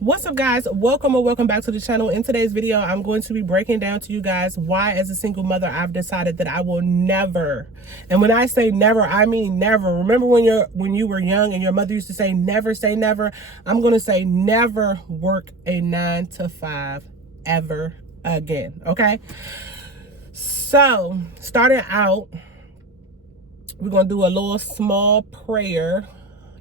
What's up, guys? Welcome or welcome back to the channel. In today's video, I'm going to be breaking down to you guys why, as a single mother, I've decided that I will never, and when I say never, I mean never. Remember when you were young and your mother used to say never say never? I'm going to say never work a 9-to-5 ever again. Okay, so starting out, we're going to do a little small prayer.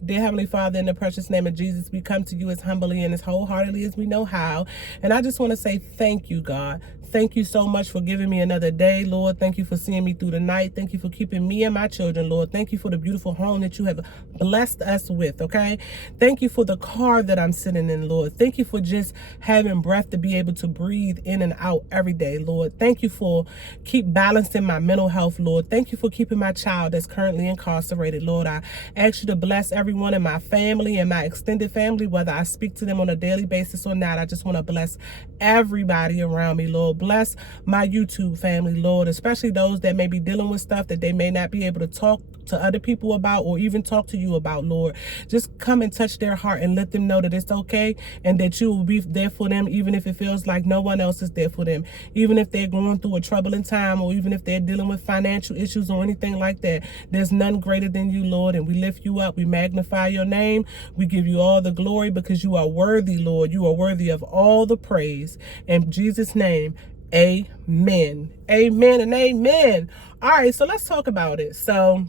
Dear Heavenly Father, in the precious name of Jesus, we come to you as humbly and as wholeheartedly as we know how. And I just want to say thank you, God. Thank you so much for giving me another day, Lord. Thank you for seeing me through the night. Thank you for keeping me and my children, Lord. Thank you for the beautiful home that you have blessed us with, okay? Thank you for the car that I'm sitting in, Lord. Thank you for just having breath to be able to breathe in and out every day, Lord. Thank you for keep balancing my mental health, Lord. Thank you for keeping my child that's currently incarcerated, Lord. I ask you to bless everyone in my family and my extended family, whether I speak to them on a daily basis or not. I just want to bless everybody around me, Lord. Bless my YouTube family, Lord, especially those that may be dealing with stuff that they may not be able to talk to other people about or even talk to you about, Lord. Just come and touch their heart and let them know that it's okay and that you will be there for them, even if it feels like no one else is there for them, even if they're going through a troubling time, or even if they're dealing with financial issues or anything like that. There's none greater than you, Lord, and we lift you up. We magnify your name. We give you all the glory because you are worthy, Lord. You are worthy of all the praise. In Jesus' name, amen. Amen and amen. All right, so let's talk about it. So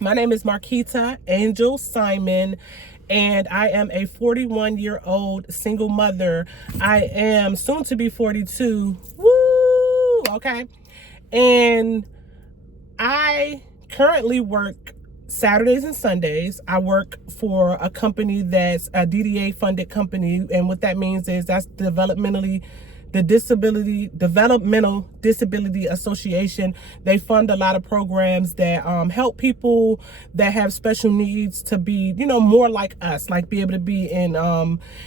my name is Marquita Angel Simon, and I am a 41-year-old single mother. I am soon to be 42. Woo! Okay. And I currently work Saturdays and Sundays. I work for a company that's a DDA funded company, and what that means is that's the Developmental Disability Association. They fund a lot of programs that help people that have special needs to be, more like us, like be able to be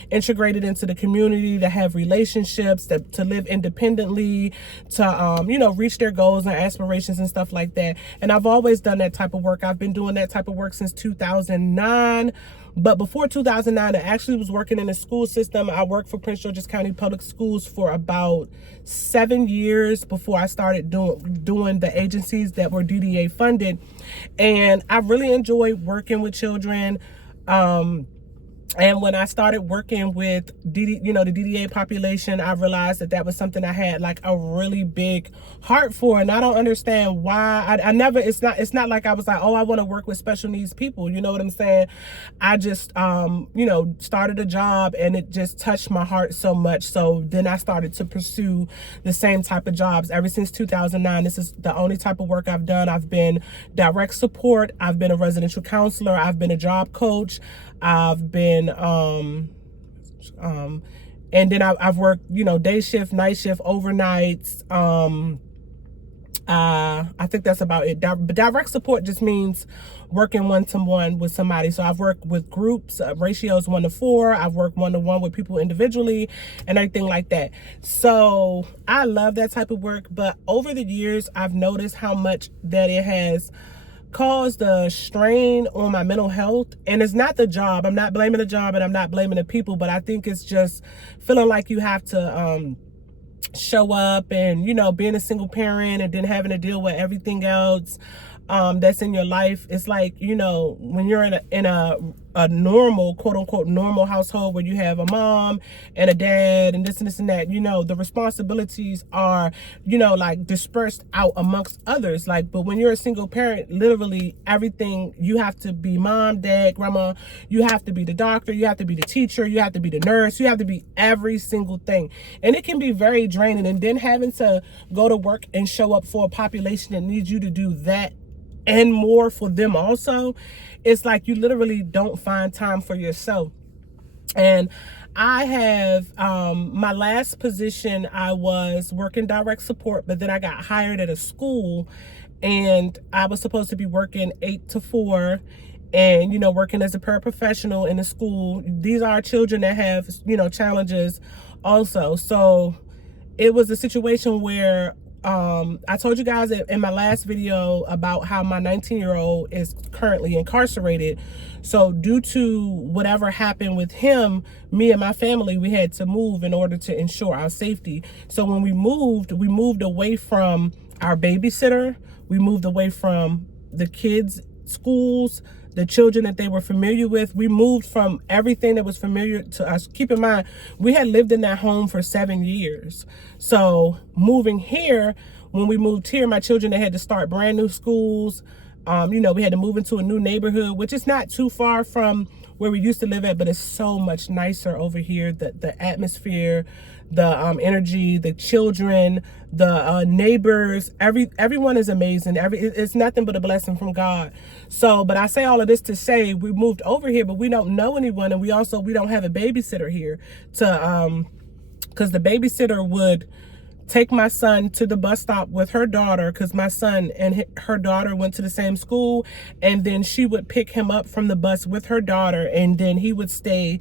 integrated into the community, to have relationships, to live independently, to reach their goals and aspirations and stuff like that. And I've always done that type of work. I've been doing that type of work since 2009. But before 2009, I actually was working in the school system. I worked for Prince George's County Public Schools for about 7 years before I started doing the agencies that were DDA funded. And I really enjoyed working with children. And when I started working with the DDA population, I realized that was something I had like a really big heart for. And I don't understand why. I never, it's not like I was like, oh, I want to work with special needs people. You know what I'm saying? I just, started a job and it just touched my heart so much. So then I started to pursue the same type of jobs. Ever since 2009, this is the only type of work I've done. I've been direct support. I've been a residential counselor. I've been a job coach. I've been, and then I've worked, day shift, night shift, overnights. I think that's about it. But direct support just means working one-to-one with somebody. So I've worked with groups, ratios 1-to-4. I've worked one-to-one with people individually and everything like that. So I love that type of work. But over the years, I've noticed how much that it has caused a strain on my mental health. And it's not the job. I'm not blaming the job and I'm not blaming the people, but I think it's just feeling like you have to show up and, being a single parent and then having to deal with everything else that's in your life. It's like, when you're in a normal, quote unquote, normal household where you have a mom and a dad and this and this and that, the responsibilities are, like dispersed out amongst others. Like, but when you're a single parent, literally everything, you have to be mom, dad, grandma, you have to be the doctor, you have to be the teacher, you have to be the nurse, you have to be every single thing. And it can be very draining. And then having to go to work and show up for a population that needs you to do that and more for them also, it's like you literally don't find time for yourself. And I have my last position, I was working direct support, but then I got hired at a school and I was supposed to be working 8-to-4 and working as a paraprofessional in the school. These are children that have challenges also. So it was a situation where I told you guys in my last video about how my 19-year-old is currently incarcerated. So due to whatever happened with him, me and my family, we had to move in order to ensure our safety. So when we moved away from our babysitter. We moved away from the kids' schools, the children that they were familiar with. We moved from everything that was familiar to us. Keep in mind, we had lived in that home for 7 years. So moving here, when we moved here, my children, they had to start brand new schools. You know, we had to move into a new neighborhood, which is not too far from where we used to live at, but it's so much nicer over here. The atmosphere, the energy, the children, the neighbors, everyone is amazing. It's nothing but a blessing from God. So, but I say all of this to say we moved over here, but we don't know anyone, and we don't have a babysitter here to because the babysitter would take my son to the bus stop with her daughter, because my son and her daughter went to the same school, and then she would pick him up from the bus with her daughter, and then he would stay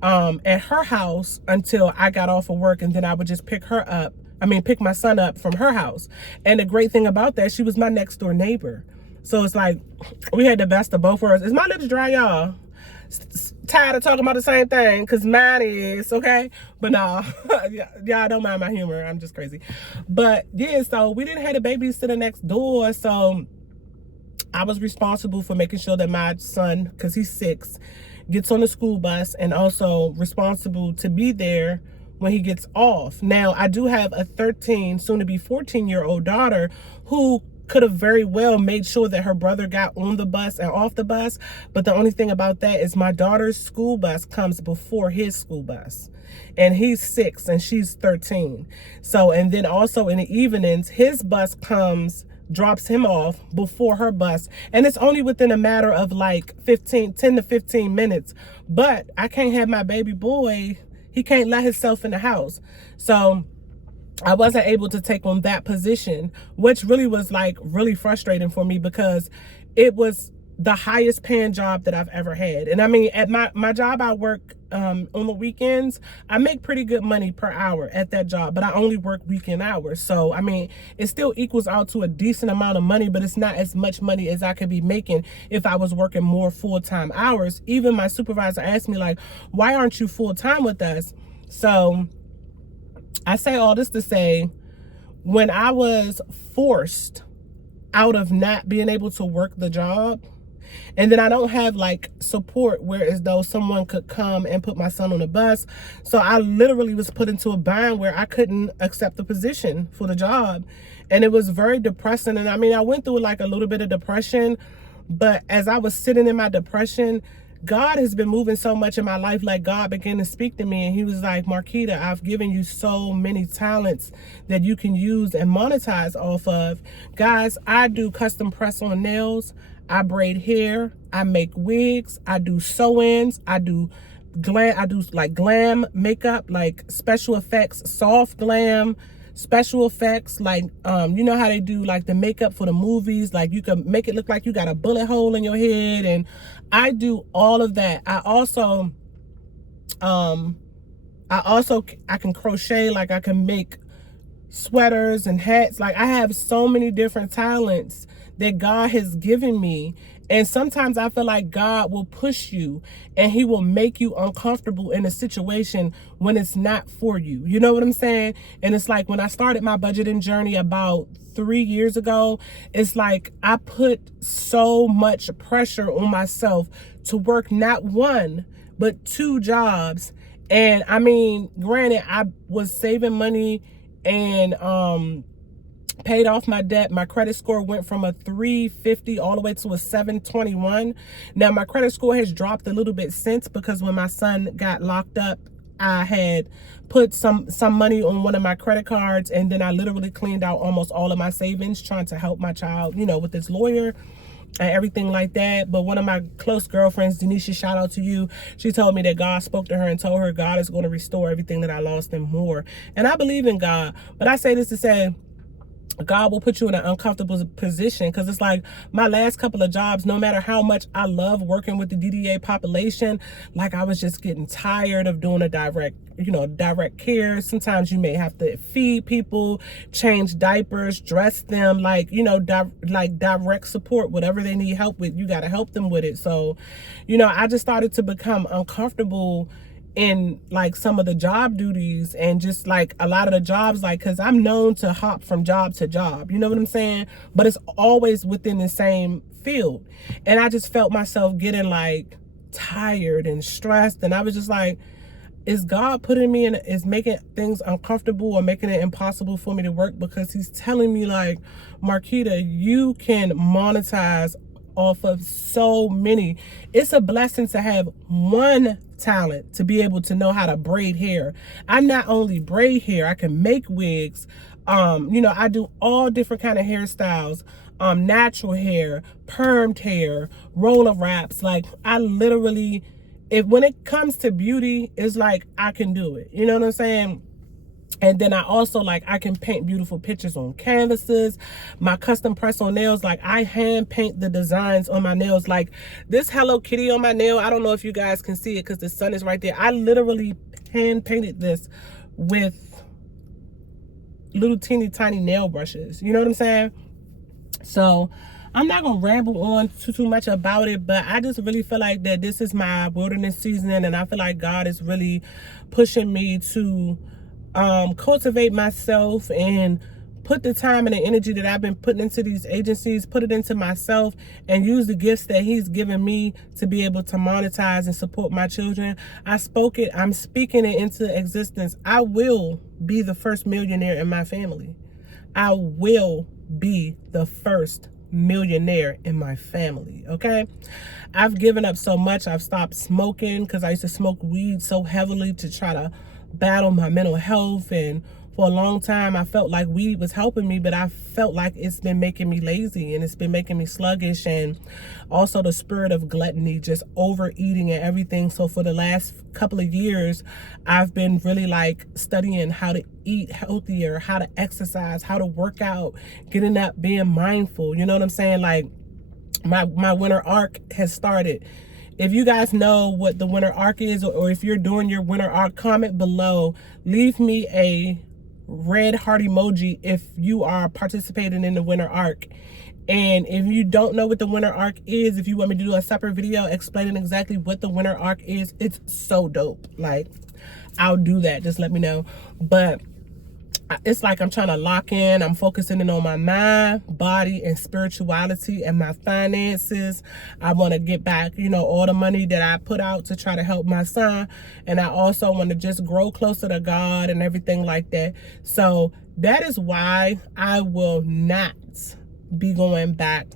at her house until I got off of work, and then I would just pick my son up from her house. And the great thing about that, she was my next door neighbor. So it's like we had the best of both worlds. Is my lips dry, y'all? Tired of talking about the same thing, because mine is, okay? But no, y'all don't mind my humor. I'm just crazy. But yeah, so we didn't have a babysitter next door, so I was responsible for making sure that my son, because he's 6, gets on the school bus, and also responsible to be there when he gets off. Now, I do have a 13, soon to be 14-year-old daughter who could have very well made sure that her brother got on the bus and off the bus. But the only thing about that is my daughter's school bus comes before his school bus. And he's 6 and she's 13. So, and then also in the evenings, his bus comes, drops him off before her bus. And it's only within a matter of like 10 to 15 minutes. But I can't have my baby boy, he can't let himself in the house. So I wasn't able to take on that position, which really was like really frustrating for me, because it was the highest paying job that I've ever had. And I mean, at my job, I work on the weekends. I make pretty good money per hour at that job, but I only work weekend hours. So, I mean, it still equals out to a decent amount of money, but it's not as much money as I could be making if I was working more full-time hours. Even my supervisor asked me, like, why aren't you full-time with us? So I say all this to say, when I was forced out of not being able to work the job, and then I don't have like support where as though someone could come and put my son on a bus. So I literally was put into a bind where I couldn't accept the position for the job. And it was very depressing. And I mean, I went through like a little bit of depression, but as I was sitting in my depression, God has been moving so much in my life. Like, God began to speak to me, and he was like, Marquita, I've given you so many talents that you can use and monetize off of. Guys, I do custom press on nails. I braid hair. I make wigs. I do sew-ins. I do like glam makeup, like special effects, soft glam, special effects, like you know how they do like the makeup for the movies, like you can make it look like you got a bullet hole in your head, and I do all of that. I can crochet, like I can make sweaters and hats. Like I have so many different talents that God has given me. And sometimes I feel like God will push you and he will make you uncomfortable in a situation when it's not for you. You know what I'm saying? And it's like when I started my budgeting journey about 3 years ago, it's like I put so much pressure on myself to work not 1, but 2 jobs. And I mean, granted, I was saving money and paid off my debt. My credit score went from a 350 all the way to a 721. Now my credit score has dropped a little bit since, because when my son got locked up, I had put some money on one of my credit cards, and then I literally cleaned out almost all of my savings trying to help my child, you know, with this lawyer and everything like that. But one of my close girlfriends, Denisha, shout out to you, she told me that God spoke to her and told her God is going to restore everything that I lost and more. And I believe in God. But I say this to say, God will put you in an uncomfortable position, because it's like my last couple of jobs, no matter how much I love working with the DDA population, like I was just getting tired of doing a direct care. Sometimes you may have to feed people, change diapers, dress them, like, direct support, whatever they need help with, you got to help them with it. So, I just started to become uncomfortable in like some of the job duties, and just like a lot of the jobs, like, because I'm known to hop from job to job, you know what I'm saying, but it's always within the same field. And I just felt myself getting like tired and stressed, and I was just like, is God putting me in, is making things uncomfortable or making it impossible for me to work? Because he's telling me like, Marquita, you can monetize off of so many. It's a blessing to have one talent, to be able to know how to braid hair. I not only braid hair, I can make wigs. I do all different kind of hairstyles, natural hair, permed hair, roller wraps. Like, I literally, when it comes to beauty, it's like I can do it. You know what I'm saying? And then I also, like, I can paint beautiful pictures on canvases. My custom press on nails, like, I hand paint the designs on my nails. Like this Hello Kitty on my nail, I don't know if you guys can see it because the sun is right there. I literally hand painted this with little teeny tiny nail brushes. You know what I'm saying? So I'm not gonna ramble on too much about it, but I just really feel like that this is my wilderness season, and I feel like God is really pushing me to cultivate myself and put the time and the energy that I've been putting into these agencies, put it into myself, and use the gifts that he's given me to be able to monetize and support my children. I'm speaking it into existence. I will be the first millionaire in my family. I will be the first millionaire in my family. Okay, I've given up so much. I've stopped smoking because I used to smoke weed so heavily to try to battle my mental health, and for a long time I felt like weed was helping me, but I felt like it's been making me lazy, and it's been making me sluggish, and also the spirit of gluttony, just overeating and everything. So for the last couple of years, I've been really like studying how to eat healthier, how to exercise, how to work out, getting up, being mindful. You know what I'm saying? Like my winter arc has started. If you guys know what the winter arc is, or if you're doing your winter arc, comment below. Leave me a red heart emoji if you are participating in the winter arc. And if you don't know what the winter arc is, if you want me to do a separate video explaining exactly what the winter arc is, it's so dope. Like, I'll do that. Just let me know. But it's like I'm trying to lock in. I'm focusing in on my mind, body, and spirituality, and my finances. I want to get back, all the money that I put out to try to help my son. And I also want to just grow closer to God and everything like that. So that is why I will not be going back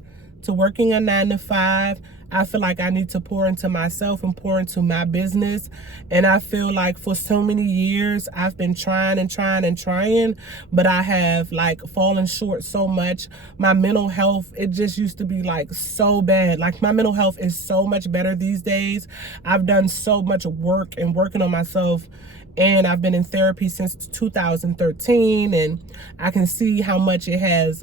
to working a 9-to-5. I feel like I need to pour into myself and pour into my business. And I feel like for so many years, I've been trying, but I have like fallen short so much. My mental health, it just used to be like so bad. Like, my mental health is so much better these days. I've done so much work and working on myself. And I've been in therapy since 2013, and I can see how much it has,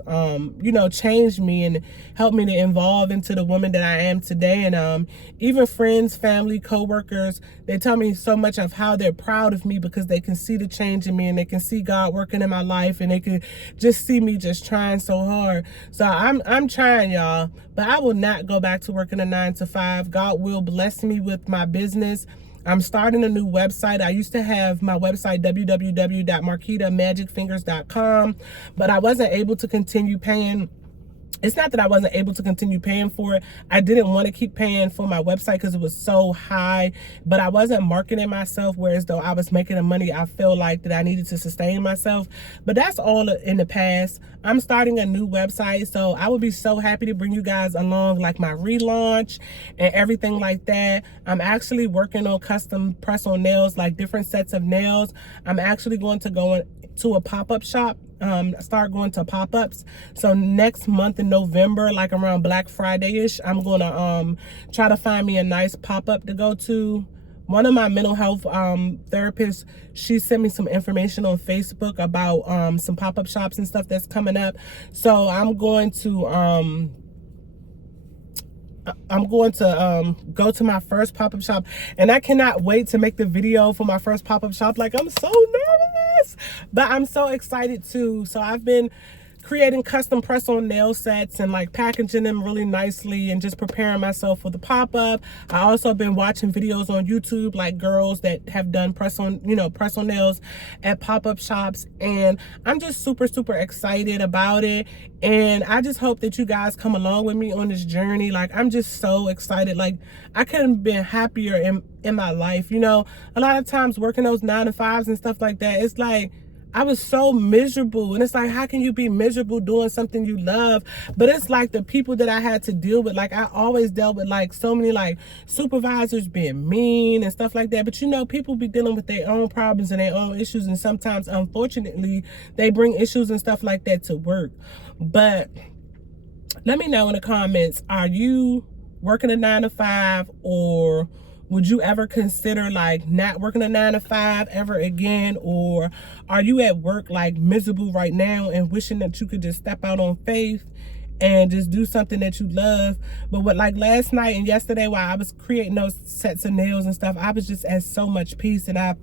changed me and helped me to evolve into the woman that I am today. And even friends, family, co-workers, they tell me so much of how they're proud of me because they can see the change in me, and they can see God working in my life, and they can just see me just trying so hard. So I'm trying, y'all, but I will not go back to working a 9-to-5. God will bless me with my business. I'm starting a new website. I used to have my website, www.marquitamagicfingaz.com, but I wasn't able to continue paying. It's not that I wasn't able to continue paying for it. I didn't want to keep paying for my website because it was so high, but I wasn't marketing myself, whereas though I was making the money, I feel like that I needed to sustain myself. But that's all in the past. I'm starting a new website, so I would be so happy to bring you guys along, like my relaunch and everything like that. I'm actually working on custom press on nails, like different sets of nails. I'm actually going to go to a pop-up shop, start going to pop-ups. So next month in November, like around Black Friday-ish, I'm gonna try to find me a nice pop-up to go to one of my mental health therapists, she sent me some information on Facebook about some pop-up shops and stuff that's coming up. So I'm going to go to my first pop-up shop, and I cannot wait to make the video for my first pop-up shop. Like, I'm so nervous, but I'm so excited too. So I've been creating custom press-on nail sets and like packaging them really nicely and just preparing myself for the pop-up. I also been watching videos on YouTube, like girls that have done press-on nails at pop-up shops, and I'm just super excited about it. And I just hope that you guys come along with me on this journey. Like, I'm just so excited. Like, I couldn't have been happier in my life. You know, a lot of times working those 9-to-5s and stuff like that, it's like I was so miserable, and it's like, how can you be miserable doing something you love? But it's like the people that I had to deal with, like I always dealt with like so many like supervisors being mean and stuff like that. But you know, people be dealing with their own problems and their own issues, and sometimes unfortunately they bring issues and stuff like that to work. But let me know in the comments, are you working a 9-to-5, or would you ever consider like not working a 9-to-5 ever again? Or are you at work like miserable right now and wishing that you could just step out on faith and just do something that you love? But what, like last night and yesterday while I was creating those sets of nails and stuff, I was just at so much peace. And I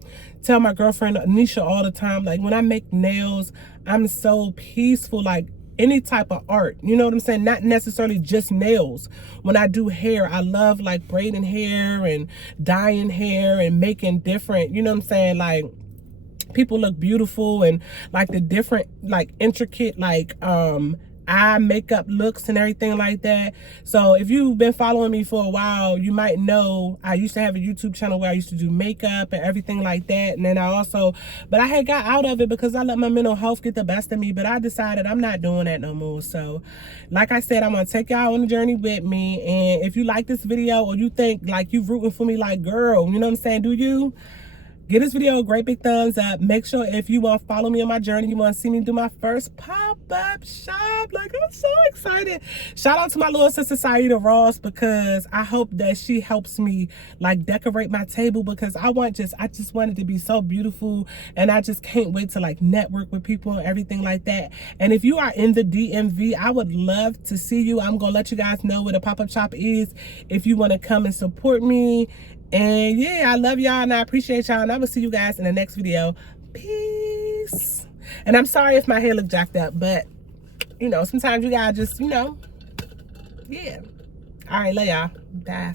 tell my girlfriend Anisha all the time, like when I make nails, I'm so peaceful. Like any type of art, you know what I'm saying? Not necessarily just nails. When I do hair, I love like braiding hair and dyeing hair and making different, you know what I'm saying, like people look beautiful, and like the different like intricate like eye makeup looks and everything like that. So if you've been following me for a while, you might know I used to have a YouTube channel where I used to do makeup and everything like that. And then but I had got out of it because I let my mental health get the best of me. But I decided I'm not doing that no more. So like I said, I'm gonna take y'all on the journey with me. And if you like this video, or you think like you rooting for me, like girl, you know what I'm saying, do you? Give this video a great big thumbs up. Make sure if you want to follow me on my journey, you want to see me do my first pop-up shop. Like, I'm so excited. Shout out to my little sister, Saida Ross, because I hope that she helps me like decorate my table, because I just want it to be so beautiful. And I just can't wait to like network with people and everything like that. And if you are in the DMV, I would love to see you. I'm going to let you guys know where the pop-up shop is if you want to come and support me. And yeah, I love y'all and I appreciate y'all, and I will see you guys in the next video. Peace. And I'm sorry if my hair look jacked up, but you know, sometimes you gotta just, you know, yeah. All right, love y'all. Bye.